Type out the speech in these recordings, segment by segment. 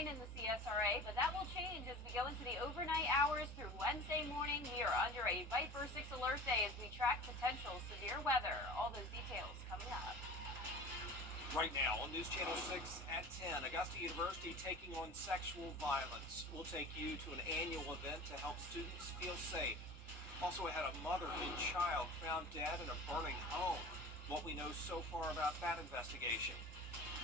rain in the CSRA, but that will change as we go into the overnight hours through Wednesday morning. We are under a Viper 6 alert day as we track potential severe weather. All those details coming up. Right now on News Channel 6 at 10, Augusta University taking on sexual violence. We'll take you to an annual event to help students feel safe. Also ahead, a mother and child found dead in a burning home. What we know so far about that investigation.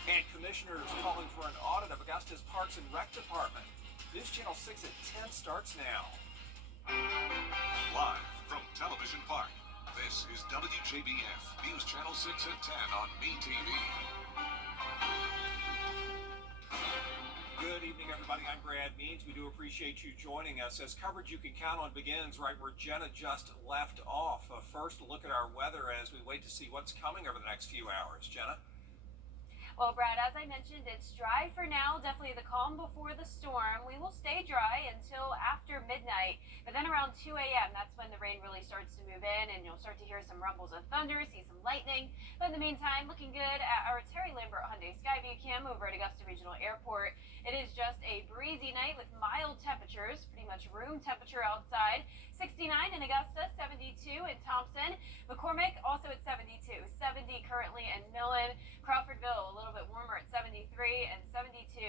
And commissioners calling for an audit of Augusta's Parks and Rec Department. News Channel 6 at 10 starts now. Live from Television Park, this is WJBF News Channel 6 at 10 on MeTV. Good evening, everybody. I'm Brad Means. We do appreciate you joining us as coverage you can count on begins right where Jenna just left off. First, a look at our weather as we wait to see what's coming over the next few hours. Jenna? Well, Brad, as I mentioned, it's dry for now, definitely the calm before the storm. We will stay dry until after midnight, but then around 2 a.m., that's when the rain really starts to move in, and you'll start to hear some rumbles of thunder, see some lightning. But in the meantime, looking good at our Terry Lambert Hyundai Skyview Cam over at Augusta Regional Airport. It is just a breezy night with mild temperatures, pretty much room temperature outside. 69 in Augusta, 72 in Thompson. McCormick also at 72, 70 currently in Millen. Crawfordville a little bit warmer at 73 and 72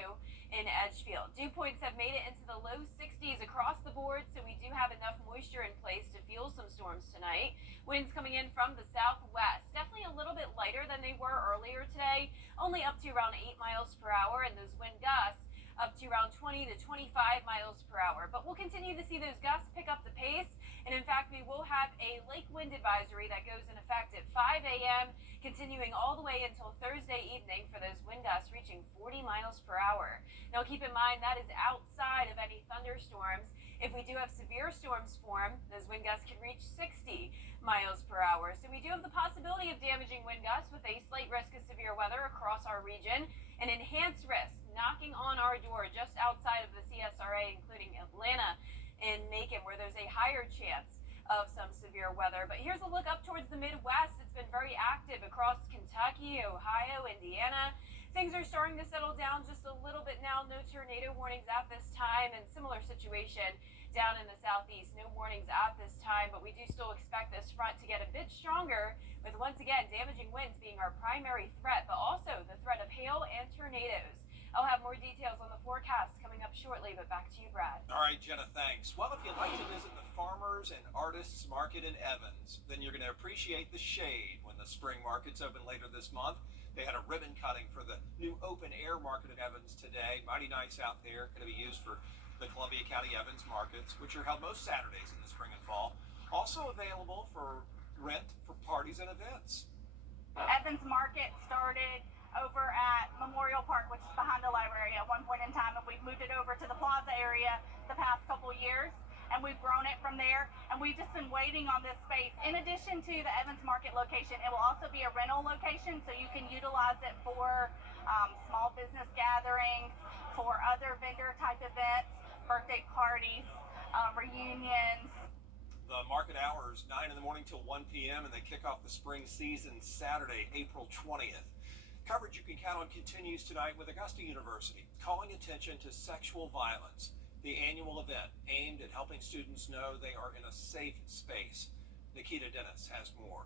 in Edgefield. Dew points have made it into the low 60s across the board, so we do have enough moisture in place to fuel some storms tonight. Winds coming in from the southwest, definitely a little bit lighter than they were earlier today, only up to around 8 miles per hour, and those wind gusts up to around 20 to 25 miles per hour. But we'll continue to see those gusts pick up the pace. And in fact, we will have a lake wind advisory that goes in effect at 5 a.m., continuing all the way until Thursday evening for those wind gusts reaching 40 miles per hour. Now keep in mind that is outside of any thunderstorms. If we do have severe storms form, those wind gusts can reach 60 miles per hour. So we do have the possibility of damaging wind gusts with a slight risk of severe weather across our region. An enhanced risk knocking on our door just outside of the CSRA, including Atlanta and Macon, where there's a higher chance of some severe weather. But here's a look up towards the Midwest. It's been very active across Kentucky, Ohio, Indiana. Things are starting to settle down just a little bit now. No tornado warnings at this time, and similar situation down in the southeast. No warnings at this time, but we do still expect this front to get a bit stronger, with once again damaging winds being our primary threat, but also the threat of hail and tornadoes. I'll have more details on the forecast coming up shortly, but back to you, Brad. All right, Jenna, thanks. Well, if you'd like to visit the Farmers and Artists Market in Evans, then you're going to appreciate the shade when the spring market's open later this month. They had a ribbon cutting for the new open air market in Evans today. Mighty nice out there. Going to be used for the Columbia County Evans markets, which are held most Saturdays in the spring and fall. Also available for rent for parties and events. Evans Market started over at Memorial Park, which is behind the library at one point in time, and we've moved it over to the plaza area the past couple years, and we've grown it from there, and we've just been waiting on this space. In addition to the Evans Market location, it will also be a rental location, so you can utilize it for small business gatherings, for other vendor type events, birthday parties, reunions. The market hours 9 in the morning till 1 p.m. and they kick off the spring season Saturday, April 20th. Coverage you can count on continues tonight with Augusta University calling attention to sexual violence, the annual event aimed at helping students know they are in a safe space. Nikita Dennis has more.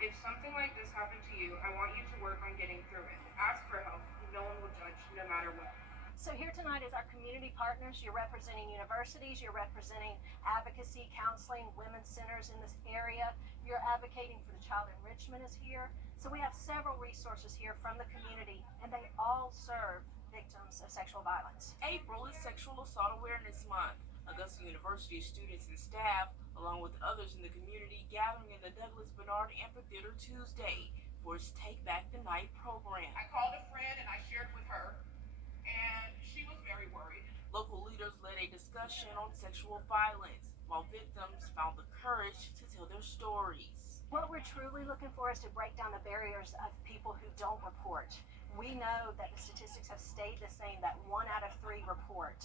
If something like this happened to you, I want you to work on getting through it. Ask for help. No one will judge, no matter what. So here tonight is our community partners. You're representing universities, you're representing advocacy, counseling, women's centers in this area. You're advocating for the child enrichment is here. So we have several resources here from the community, and they all serve victims of sexual violence. April is Sexual Assault Awareness Month. Augusta University students and staff, along with others in the community, gathering in the Douglas Bernard Amphitheater Tuesday for its Take Back the Night program. I called a friend and I shared with her, and she was very worried. Local leaders led a discussion on sexual violence, while victims found the courage to tell their stories. What we're truly looking for is to break down the barriers of people who don't report. We know that the statistics have stayed the same, that 1 out of 3 report.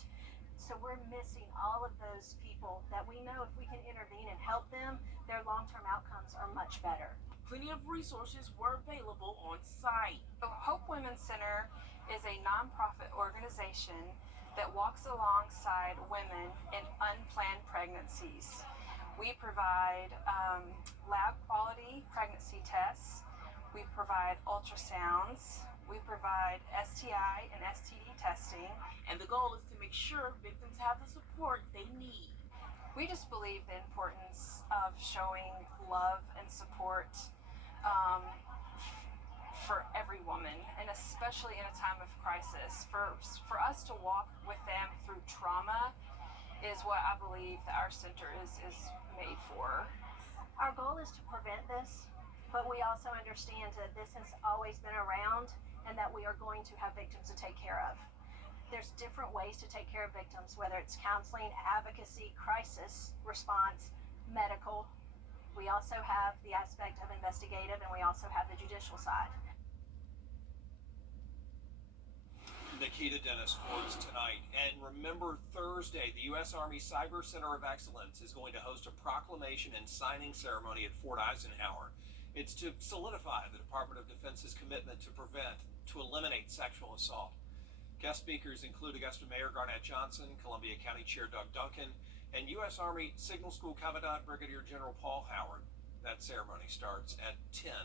So we're missing all of those people that we know if we can intervene and help them, their long-term outcomes are much better. Plenty of resources were available on site. The Hope Women's Center is a nonprofit organization that walks alongside women in unplanned pregnancies. We provide lab quality pregnancy tests. We provide ultrasounds. We provide STI and STD testing. And the goal is to make sure victims have the support they need. We just believe the importance of showing love and support for every woman, and especially in a time of crisis. For us to walk with them through trauma is what I believe that our center is made for. Our goal is to prevent this, but we also understand that this has always been around and that we are going to have victims to take care of. There's different ways to take care of victims, whether it's counseling, advocacy, crisis response, medical. We also have the aspect of investigative, and we also have the judicial side. Nikita Dennis for us tonight. And remember, Thursday, the U.S. Army Cyber Center of Excellence is going to host a proclamation and signing ceremony at Fort Eisenhower. It's to solidify the Department of Defense's commitment to prevent, to eliminate sexual assault. Guest speakers include Augusta Mayor Garnett Johnson, Columbia County Chair Doug Duncan, and U.S. Army Signal School Commandant Brigadier General Paul Howard. That ceremony starts at 10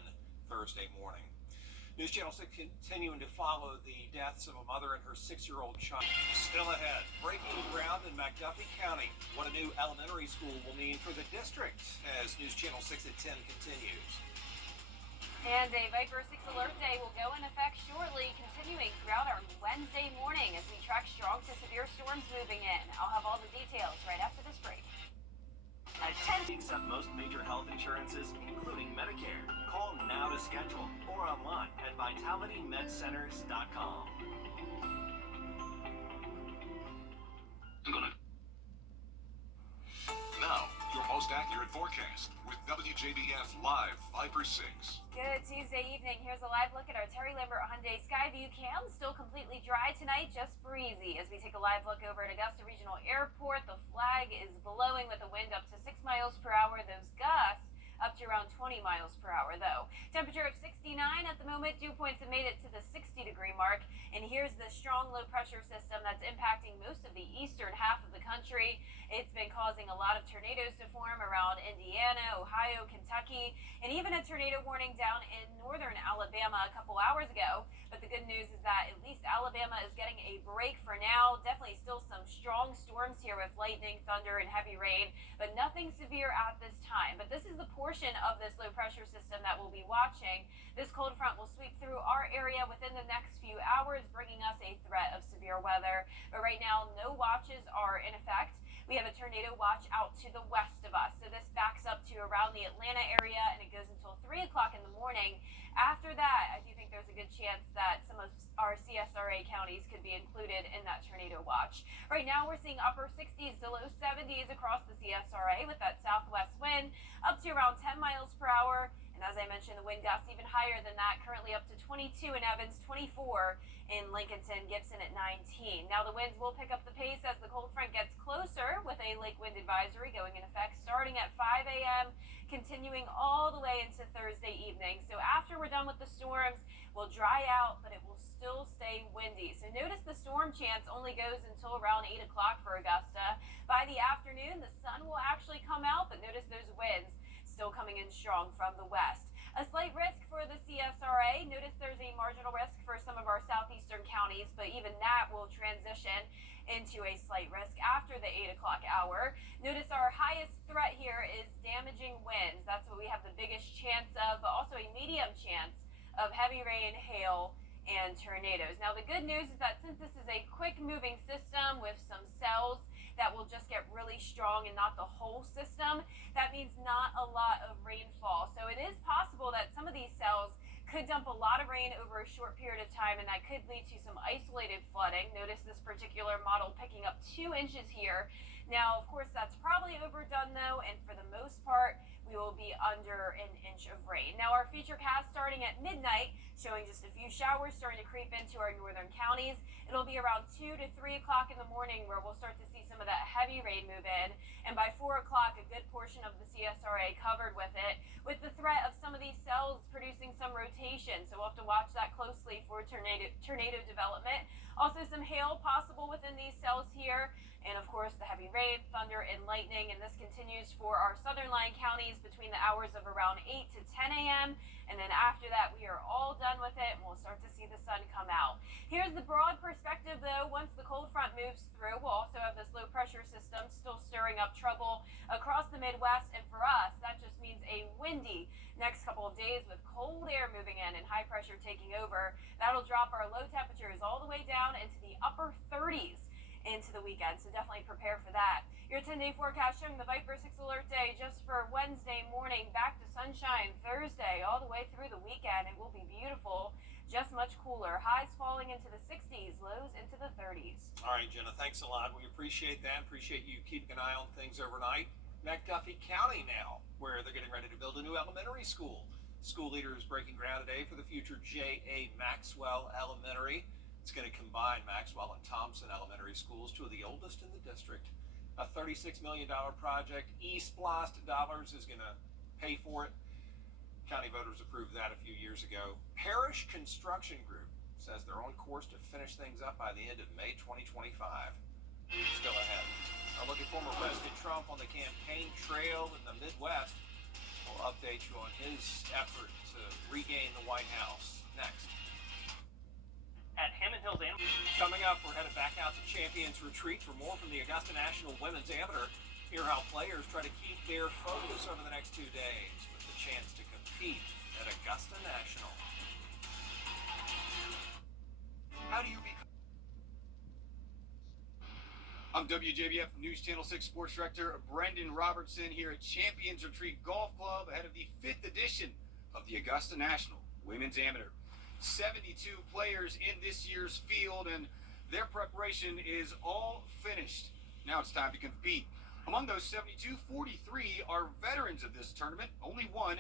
Thursday morning. News Channel 6 continuing to follow the deaths of a mother and her 6-year-old child. Still ahead, breaking ground in McDuffie County. What a new elementary school will mean for the district as News Channel 6 at 10 continues. And a Viper 6 alert day will go in effect shortly, continuing throughout our Wednesday morning as we track strong to severe storms moving in. I'll have all the details right after this break. At 10, we accept most major health insurances, including Medicare. Call now to schedule or online at vitalitymedcenters.com. Now, your most accurate forecast with WJBF Live Viper 6. Good Tuesday evening. Here's a live look at our Terry Lambert Hyundai Skyview cam. Still completely dry tonight, just breezy. As we take a live look over at Augusta Regional Airport, the flag is blowing with a wind up to 6 miles per hour. Those gusts up to around 20 miles per hour, though. Temperature of 69 at the moment. Dew points have made it to the 60-degree mark. And here's the strong low-pressure system that's impacting most of the eastern half of the country. It's been causing a lot of tornadoes to form around Indiana, Ohio, Kentucky, and even a tornado warning down in northern Alabama a couple hours ago. But the good news is that at least Alabama is getting a break for now. Definitely still some strong storms here with lightning, thunder, and heavy rain, but nothing severe at this time. But this is the portion of this low pressure system that we'll be watching. This cold front will sweep through our area within the next few hours, bringing us a threat of severe weather. But right now, no watches are in effect. We have a tornado watch out to the west of us. So this backs up to around the Atlanta area, and it goes until 3 o'clock in the morning. After that, I do think there's a good chance that some of our CSRA counties could be included in that tornado watch. Right now, we're seeing upper 60s to low 70s across the CSRA with that southwest wind up to around 10 miles per hour. And as I mentioned, the wind gusts even higher than that, currently up to 22 in Evans, 24 in Lincolnton, Gibson at 19. Now the winds will pick up the pace as the cold front gets closer with a lake wind advisory going in effect starting at 5 a.m., continuing all the way into Thursday evening. So after we're done with the storms, we'll dry out, but it will still stay windy. So notice the storm chance only goes until around 8 o'clock for Augusta. By the afternoon, the sun will actually come out, but notice those winds still coming in strong from the west. A slight risk for the CSRA. Notice there's a marginal risk for some of our southeastern counties, but even that will transition into a slight risk after the 8 o'clock hour. Notice our highest threat here is damaging winds. That's what we have the biggest chance of, but also a medium chance of heavy rain, hail, and tornadoes. Now the good news is that since this is a quick moving system with some cells that will just get really strong and not the whole system, that means not a lot of rainfall. So it is possible that some of these cells could dump a lot of rain over a short period of time, and that could lead to some isolated flooding. Notice this particular model picking up 2 inches here. Now, of course, that's probably overdone though, and for the most part, we will be under an inch of rain. Now, our future cast started starting at midnight, showing just a few showers starting to creep into our northern counties. It'll be around 2 to 3 o'clock in the morning where we'll start to see some of that heavy rain move in. And by 4 o'clock, a good portion of the CSRA covered with it, with the threat of some of these cells producing some rotation. So we'll have to watch that closely for tornado development. Also, some hail possible within these cells here. And of course, the heavy rain, thunder, and lightning. And this continues for our southern line counties between the hours of around 8 to 10 a.m. And then after that, we are all done with it, and we'll start to see the sun come out. Here's the broad perspective, though. Once the cold front moves through, we'll also have this low pressure system still stirring up trouble across the Midwest. And for us, that just means a windy next couple of days with cold air moving in and high pressure taking over. That'll drop our low temperatures all the way down into the upper 30s into the weekend, so definitely prepare for that. Your 10-day forecast showing the Viper 6 alert day just for Wednesday morning, back to sunshine Thursday all the way through the weekend. It will be beautiful, just much cooler. Highs falling into the 60s, lows into the 30s. All right, Jenna, thanks a lot. We appreciate that. Appreciate you keeping an eye on things overnight. McDuffie County now, where they're getting ready to build a new elementary school. School leaders breaking ground today for the future J.A. Maxwell Elementary. It's going to combine Maxwell and Thompson Elementary Schools, two of the oldest in the district. A $36 million project. East Blast dollars is going to pay for it. County voters approved that a few years ago. Parish Construction Group says they're on course to finish things up by the end of May 2025. Still ahead. A look at former President Trump on the campaign trail in the Midwest. We'll update you on his effort to regain the White House. Next. At Hammond Hills Coming up, we're headed back out to Champions Retreat for more from the Augusta National Women's Amateur. Hear how players try to keep their focus over the next 2 days with the chance to compete at Augusta National. How do you become? I'm WJBF News Channel 6 Sports Director Brendan Robertson here at Champions Retreat Golf Club ahead of the 5th edition of the Augusta National Women's Amateur. 72 players in this year's field, and their preparation is all finished. Now it's time to compete. Among those 72, 43 are veterans of this tournament. Only one,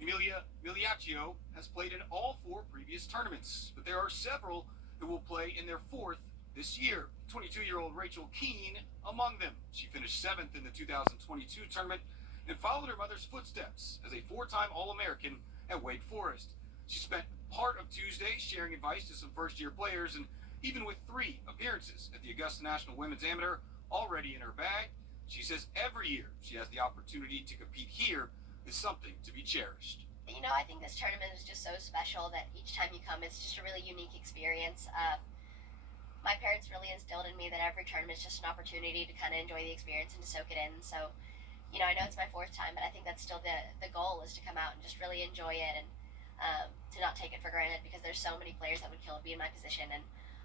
Emilia Miliaccio, has played in all 4 previous tournaments, but there are several who will play in their 4th this year. 22-year-old Rachel Keene among them. She finished 7th in the 2022 tournament and followed her mother's footsteps as a 4-time All-American at Wake Forest. She spent part of Tuesday sharing advice to some first-year players, and even with 3 appearances at the Augusta National Women's Amateur already in her bag, she says every year she has the opportunity to compete here is something to be cherished. You know, I think this tournament is just so special that each time you come, it's just a really unique experience. My parents really instilled in me that every tournament is just an opportunity to kind of enjoy the experience and to soak it in. So, you know, I know it's my 4th time, but I think that's still the goal, is to come out and just really enjoy it and to not take it for granted, because there's so many players that would kill to be in my position, and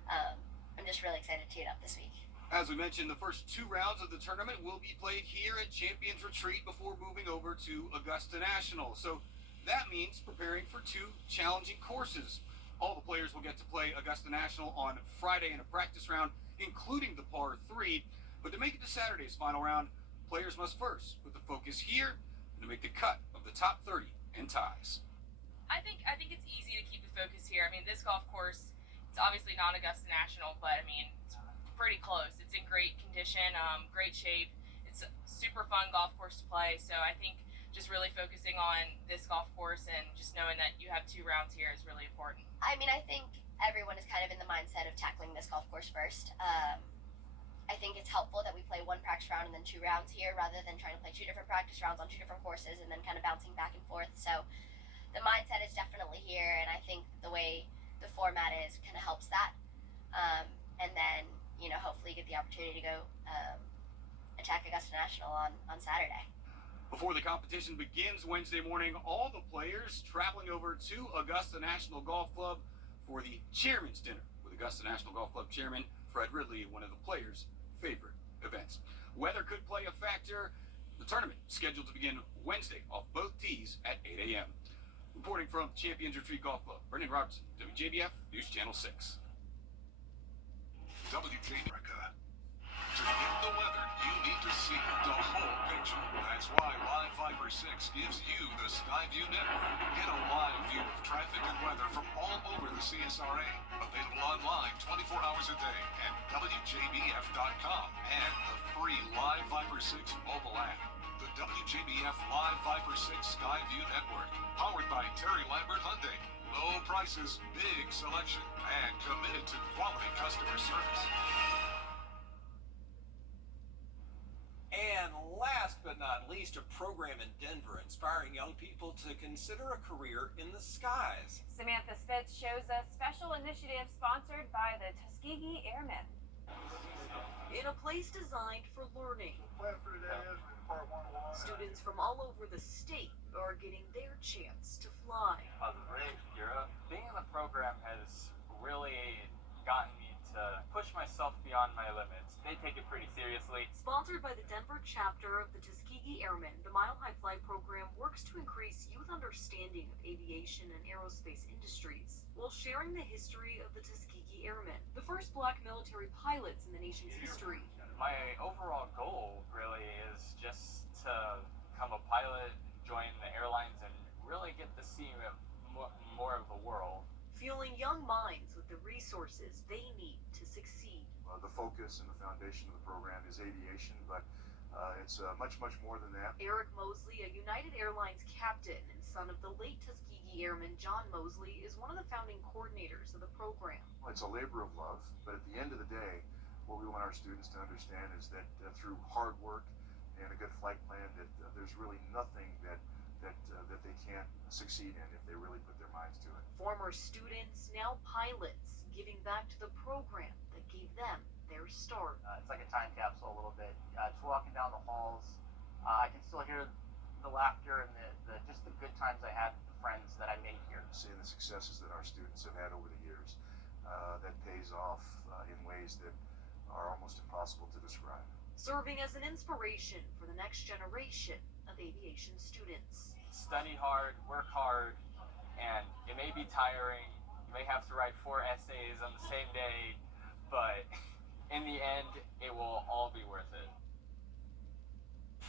I'm just really excited to tee it up this week. As we mentioned, the first 2 rounds of the tournament will be played here at Champions Retreat before moving over to Augusta National. So that means preparing for 2 challenging courses. All the players will get to play Augusta National on Friday in a practice round, including the par 3. But to make it to Saturday's final round, players must first put the focus here and to make the cut of the top 30 and ties. I think it's easy to keep the focus here. I mean, this golf course, it's obviously not Augusta National, but I mean, it's pretty close. It's in great condition, great shape. It's a super fun golf course to play. So I think just really focusing on this golf course and just knowing that you have 2 rounds here is really important. I mean, I think everyone is kind of in the mindset of tackling this golf course first. I think it's helpful that we play 1 practice round and then 2 rounds here, rather than trying to play 2 different practice rounds on 2 different courses and then kind of bouncing back and forth. So the mindset is definitely here, and I think the way the format is kind of helps that. And then, you know, hopefully get the opportunity to go attack Augusta National on Saturday. Before the competition begins Wednesday morning, all the players traveling over to Augusta National Golf Club for the Chairman's Dinner with Augusta National Golf Club Chairman Fred Ridley, one of the players' favorite events. Weather could play a factor. The tournament scheduled to begin Wednesday off both tees at 8 a.m. Reporting from Champions Retreat Golf Club, Brendan Robertson, WJBF News Channel 6. WJBF. To get the weather, you need to see the whole picture. That's why Live Viper 6 gives you the Skyview network. Get a live view of traffic weather from all over the CSRA. Available online 24 hours a day at WJBF.com and the free Live Viper 6 mobile app. The WJBF Live Viper 6 Skyview Network, powered by Terry Lambert Hyundai. Low prices, big selection, and committed to quality customer service. And last but not least, a program in Denver inspiring young people to consider a career in the skies. Samantha Spitz shows us special initiative sponsored by the Tuskegee Airmen. In a place designed for learning, students from all over the state are getting their chance to fly. Being in the program has really gotten me to push myself beyond my limits. They take it pretty seriously. Sponsored by the Denver chapter of the Tuskegee Airmen, the Mile High Flight program works to increase youth understanding of aviation and aerospace industries while sharing the history of the Tuskegee Airmen, the first black military pilots in the nation's history. My overall goal really is just to become a pilot, join the airlines, and really get to see more of the world. Fueling young minds with the resources they need to succeed. The focus and the foundation of the program is aviation, but it's much more than that. Eric Mosley, a United Airlines captain and son of the late Tuskegee Airman John Mosley, is one of the founding coordinators of the program. Well, it's a labor of love, but at the end of the day, what we want our students to understand is that through hard work and a good flight plan, that there's really nothing that they can't succeed in if they really put their minds to it. Former students, now pilots, giving back to the program that gave them their start. It's like a time capsule a little bit. Just walking down the halls, I can still hear the laughter and just the good times I had with the friends that I made here. Seeing the successes that our students have had over the years, that pays off in ways that are almost impossible to describe. Serving as an inspiration for the next generation of aviation students. Study hard, work hard, and it may be tiring. You may have to write 4 essays on the same day, but in the end, it will all be worth it.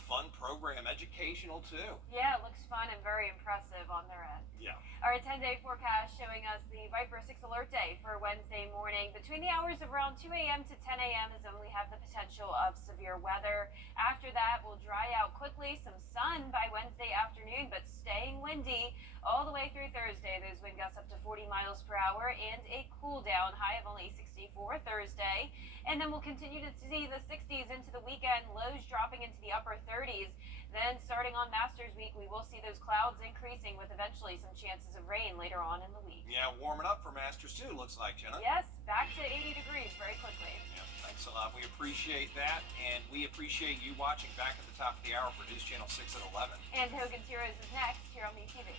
Fun program, educational too. Yeah, it looks fun and very impressive on their end. Yeah. Our 10-day forecast showing us the Viper 6 alert day for Wednesday morning. Between the hours of around 2 a.m. to 10 a.m. is when we have the potential of severe weather. After that, we'll dry out quickly. Some sun by Wednesday afternoon, but staying windy all the way through Thursday. Those wind gusts up to 40 miles per hour and a cool down high of only 64 Thursday. And then we'll continue to see the 60s into the weekend, lows dropping into the upper 30s. Then starting on Masters Week, we will see those clouds increasing with eventually some chances of rain later on in the week. Yeah, warming up for Masters too, looks like, Jenna. Yes, back to 80 degrees very quickly. Yeah, thanks a lot. We appreciate that, and we appreciate you watching back at the top of the hour for News Channel 6 at 11. And Hogan's Heroes is next here on BTV.